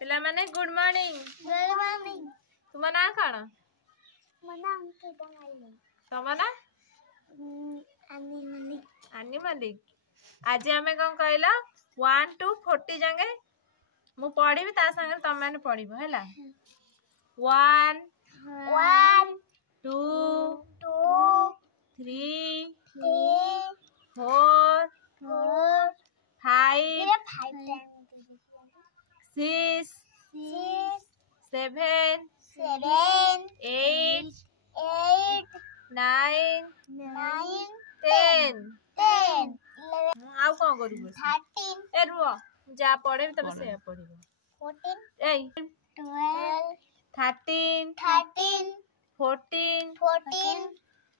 पिला माने good morning. Good morning. तुम ना कौन? मो ना अंकिता मल्लिक। तुम ना आनी मल्लिक। आनी मल्लिक। आज आमे कौन कहल 1 to 40 जांगे मु पढ़ी ता संगे तुम मैंने पढ़िबो हैला। 1 2 3 4 5 6 7 8 9 10 आउ कौन करू 13 ए रुओ जा पढ़े तब से पढ़िबो 14 ए 12 13 14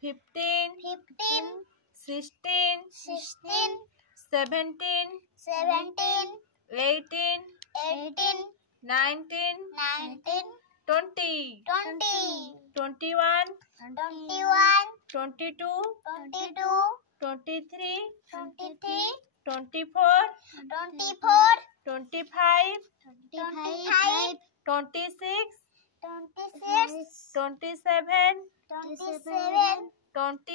15 16 17 18 19 20 21 22 23 24 25 26 27 28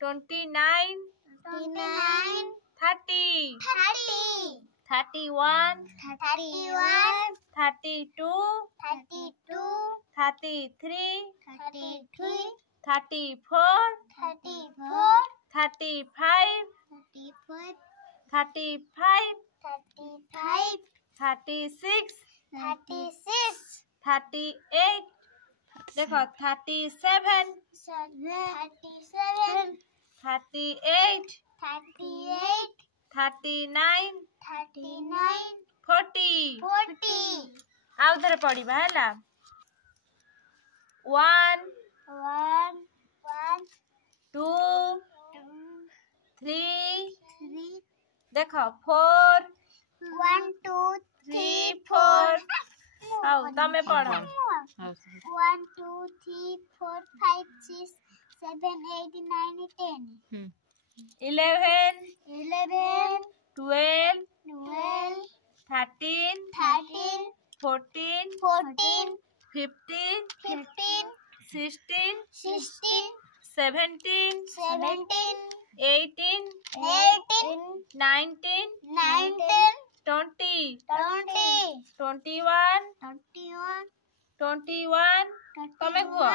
29 30 31 32 33 34 35 36 38 देखो 37 38 39 40 आ उधर पढ़िबा हैला 1 2 3 देखो 4 1 2 3 4 आओ तमे पढ़ो 1 2 3 4 5 6 7 8 9 10 11 12 13 14 15 16 17 18 19 20 21 तमे कुआ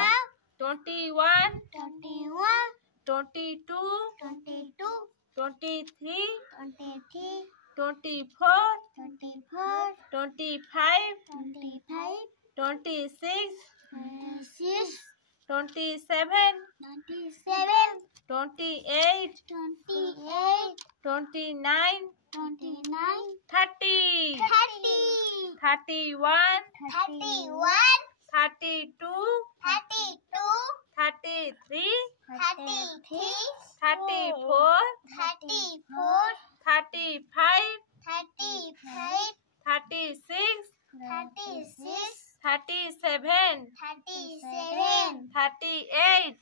21 22 23 24 25 26 27 28 29 30 31 32 33 34 35 36 37 38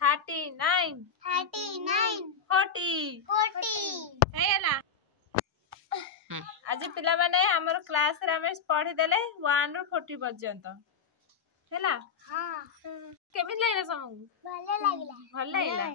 39 40 हैला। आज पिला माने हमर क्लास रे हम पढ़ी देले 1 ରୁ 40 पर्यंत हैला। हाँ केमित लागला समझ भले लागला भल लागला।